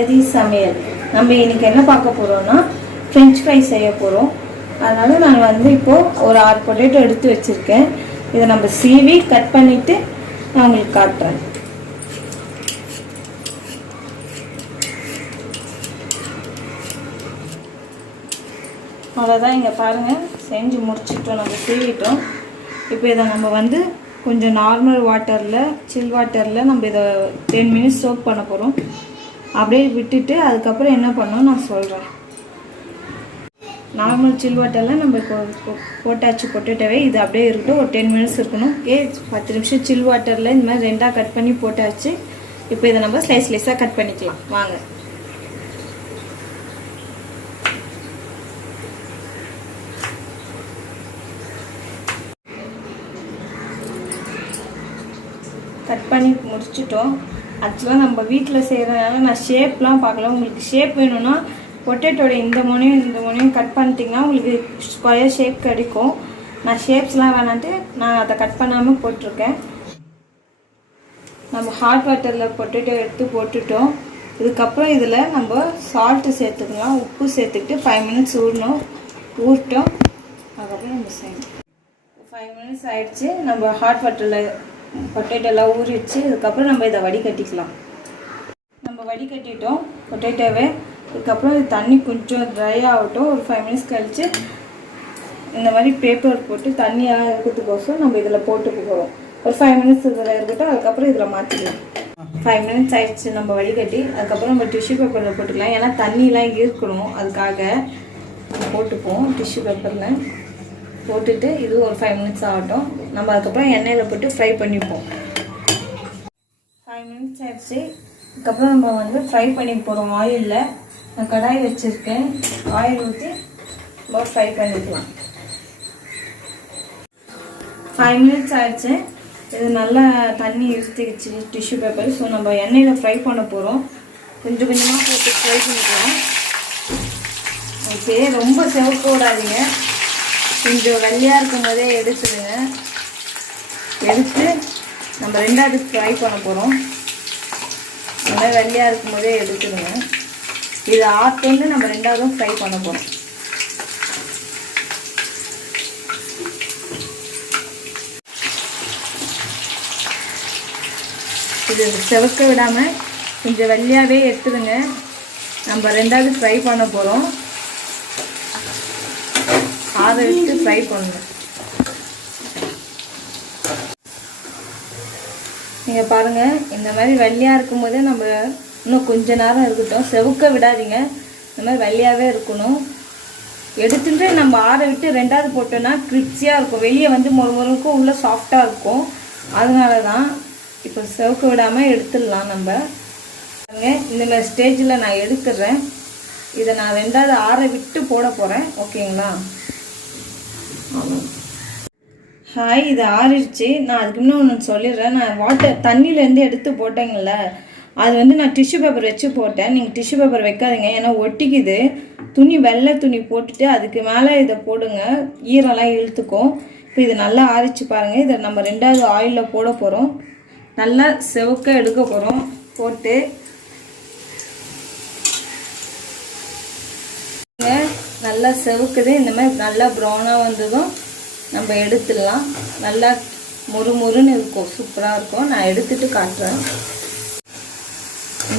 ஜெகதி சமையல். நம்ம இன்னைக்கு என்ன பார்க்க போறோம்னா ஃப்ரெஞ்ச் ஃப்ரை செய்ய போறோம். அதனால நான் வந்து இப்போ ஒரு 6 பொட்டேட்டோ எடுத்து வச்சிருக்கேன். இதை நம்ம சீவி கட் பண்ணிட்டு நான் உங்களுக்கு காட்டுறேன். அவ்வளோதான், இங்கே பாருங்கள் செஞ்சு முடிச்சிட்டோம், நம்ம சீவிட்டோம். இப்போ இதை நம்ம வந்து கொஞ்சம் நார்மல் வாட்டரில் சில் வாட்டரில் நம்ம இதை 10 மினிட்ஸ் சோக் பண்ண போகிறோம். அப்படியே விட்டுட்டு அதுக்கப்புறம் என்ன பண்ணோம் நான் சொல்கிறேன். நார்மல் சில் வாட்டரில் நம்ம இப்போ போட்டாச்சு பொட்டேட்டோவே. இது அப்படியே இருக்கட்டும், ஒரு 10 மினிட்ஸ் இருக்கணும். 10 நிமிஷம் சில் வாட்டரில் இந்த மாதிரி 2ஆக கட் பண்ணி போட்டாச்சு. இப்போ இதை நம்ம ஸ்லைஸாக கட் பண்ணிக்கலாம் வாங்க. கட் பண்ணி முடிச்சிட்டோம். ஆக்சுவலாக நம்ம வீட்டில் செய்கிறதுனால நான் ஷேப்லாம் பார்க்கல. உங்களுக்கு ஷேப் வேணும்னா பொட்டேட்டோட இந்த முனையும் கட் பண்ணிட்டிங்கன்னா உங்களுக்கு ஸ்கொயர் ஷேப் கிடைக்கும். நான் ஷேப்ஸ்லாம் வேணான்ட்டு நான் அதை கட் பண்ணாமல் போட்டிருக்கேன். நம்ம ஹாட் வாட்டரில் பொட்டேட்டோ எடுத்து போட்டுட்டோம். இதுக்கப்புறம் இதில் நம்ம சால்ட்டு சேர்த்துக்கலாம், உப்பு சேர்த்துக்கிட்டு 5 மினிட்ஸ் ஊறட்டும். அதுக்கப்புறம் நம்ம செய்யணும். 5 மினிட்ஸ் ஆகிடுச்சு. நம்ம ஹாட் வாட்டரில் பொட்டேட்டோலாம் ஊறிடுச்சு. இதுக்கப்புறம் நம்ம இதை வடிகட்டிக்கலாம். நம்ம வடிகட்டிட்டோம் பொட்டேட்டோவை. இதுக்கப்புறம் இது தண்ணி கொஞ்சம் ட்ரை ஆகட்டும். ஒரு 5 மினிட்ஸ் கழித்து இந்த மாதிரி பேப்பர் போட்டு தண்ணியாக இருக்கிறதுக்கோசம் நம்ம இதில் போட்டு போகிறோம். ஒரு 5 மினிட்ஸ் இதில் இருக்கட்டும். அதுக்கப்புறம் இதில் மாற்றிக்கலாம். 5 மினிட்ஸ் ஆகிடுச்சு நம்ம வடிகட்டி. அதுக்கப்புறம் நம்ம டிஷ்யூ பேப்பரில் போட்டுக்கலாம். ஏன்னா தண்ணிலாம் இருக்கணும், அதுக்காக போட்டுப்போம். டிஷ்யூ பேப்பரில் போட்டுட்டு இது ஒரு 5 மினிட்ஸ் ஆகட்டும். நம்ம அதுக்கப்புறம் எண்ணெயில் போட்டு ஃப்ரை பண்ணிப்போம். 5 மினிட்ஸ் ஆகிடுச்சு. அதுக்கப்புறம் நம்ம வந்து ஃப்ரை பண்ணி போகிறோம் ஆயிலில். நான் கடாய் வச்சுருக்கேன். ஆயில் ஊற்றி நம்ம ஃப்ரை பண்ணிக்கலாம். 5 மினிட்ஸ் ஆகிடுச்சு. இது நல்லா தண்ணி இழுத்துக்கிச்சு டிஷ்யூ பேப்பர். ஸோ நம்ம எண்ணெயில் ஃப்ரை பண்ண போகிறோம். கொஞ்சம் கொஞ்சமாக போட்டு ஃப்ரை பண்ணிக்கலாம். ஓகே, ரொம்ப செவக்க விடாதீங்க. கொஞ்சம் வெள்ளையாக இருக்கும் போதே எடுத்துடுங்க. எடுத்து நம்ம 2ஆவது ஃப்ரை பண்ண போகிறோம். நல்லா வெள்ளையாக இருக்கும் போதே எடுத்துடுங்க. இது ஆஃப்டர்னு நம்ம 2ஆவதும் ஃப்ரை பண்ண போகிறோம். இது செவக்க விடாமல் கொஞ்சம் வெள்ளையாகவே எடுத்துடுங்க. நம்ம 2ஆவது ஃப்ரை பண்ண போகிறோம். ஆற விட்டு ஃப்ரை பண்ணுங்க. நீங்கள் பாருங்கள், இந்த மாதிரி வெள்ளையாக இருக்கும்போதே நம்ம இன்னும் கொஞ்ச நேரம் இருக்கட்டும். செவக்க விடாதீங்க. இந்த மாதிரி வெள்ளையாகவே இருக்கணும். எடுத்துட்டு நம்ம ஆற விட்டு 2ஆவது போட்டோன்னா கிரிப்ஸியாக இருக்கும். வெளியே வந்து மொறுக்கும், உள்ளே சாஃப்டாக இருக்கும். அதனால தான் இப்போ செவக்க விடாமல் எடுத்துடலாம். நம்ம பாருங்க, இந்த மாதிரி ஸ்டேஜில் நான் எடுத்துடுறேன். இதை நான் 2ஆவது ஆற விட்டு போட போகிறேன். ஓகேங்களா? ஹாய், இது ஆறிடுச்சு. நான் அதுக்கு முன்னே ஒன்று சொல்லிடுறேன். நான் தண்ணியிலேருந்து எடுத்து போட்டேங்கள்ல, அது வந்து நான் டிஷ்யூ பேப்பர் வச்சு போட்டேன். நீங்கள் டிஷ்யூ பேப்பர் வைக்காதீங்க, ஏன்னா ஒட்டிக்குது. துணி வெள்ளை துணி போட்டுட்டு அதுக்கு மேலே இதை போடுங்க, ஈரெல்லாம் இழுத்துக்கும். இப்போ இது நல்லா ஆறிச்சு பாருங்கள். இதை நம்ம 2ஆவது ஆயிலில் போட போகிறோம். நல்லா செவக்க எடுக்க போகிறோம். போட்டு நல்லா செவக்குது. இந்த மாதிரி நல்லா ப்ரௌனாக வந்ததும் நம்ம எடுத்துடலாம். நல்லா முறுமுறுன்னு இருக்கும், சூப்பராக இருக்கும். நான் எடுத்துட்டு காட்டுறேன்.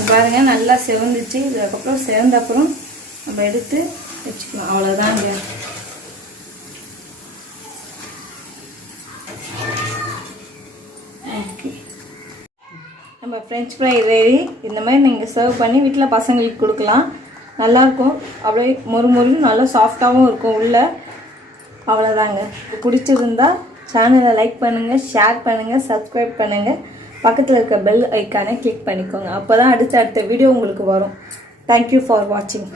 பாருங்கள், நல்லா செவந்துச்சு. இதுக்கப்புறம் செவந்த அப்புறம் நம்ம எடுத்து வச்சுக்கலாம். அவ்வளோதாங்க. ஓகே, நம்ம ஃப்ரெஞ்ச் ஃப்ரை ரெடி. இந்த மாதிரி நீங்கள் சர்வ் பண்ணி வீட்டில் பசங்களுக்கு கொடுக்கலாம். நல்லாயிருக்கும். அப்படியே மொறுமொறுன்னு நல்லா சாஃப்டாகவும் இருக்கும் உள்ளே. அவ்வளோதாங்க. பிடிச்சிருந்தா சேனலை லைக் பண்ணுங்கள், ஷேர் பண்ணுங்கள், சப்ஸ்கிரைப் பண்ணுங்கள். பக்கத்தில் இருக்க பெல் ஐக்கானை கிளிக் பண்ணிக்கோங்க. அப்போ தான் அடுத்த வீடியோ உங்களுக்கு வரும். தேங்க்யூ ஃபார் வாட்சிங்.